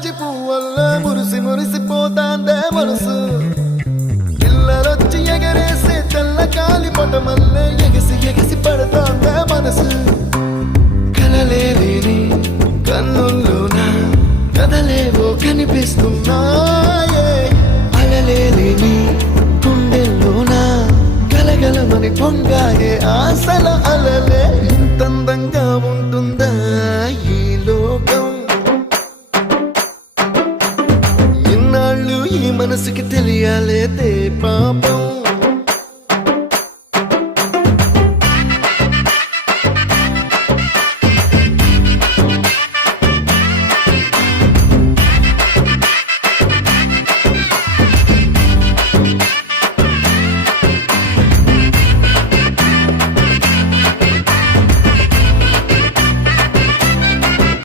జాజి పువ్వల్ల మురిసి మురిసిపోతాందే మనసు పిల్లలొచ్చి ఎగరేసే తెల్ల కాలి పటమల్లే ఎగిసి ఎగిసి పడతాందే మనసు కలలేని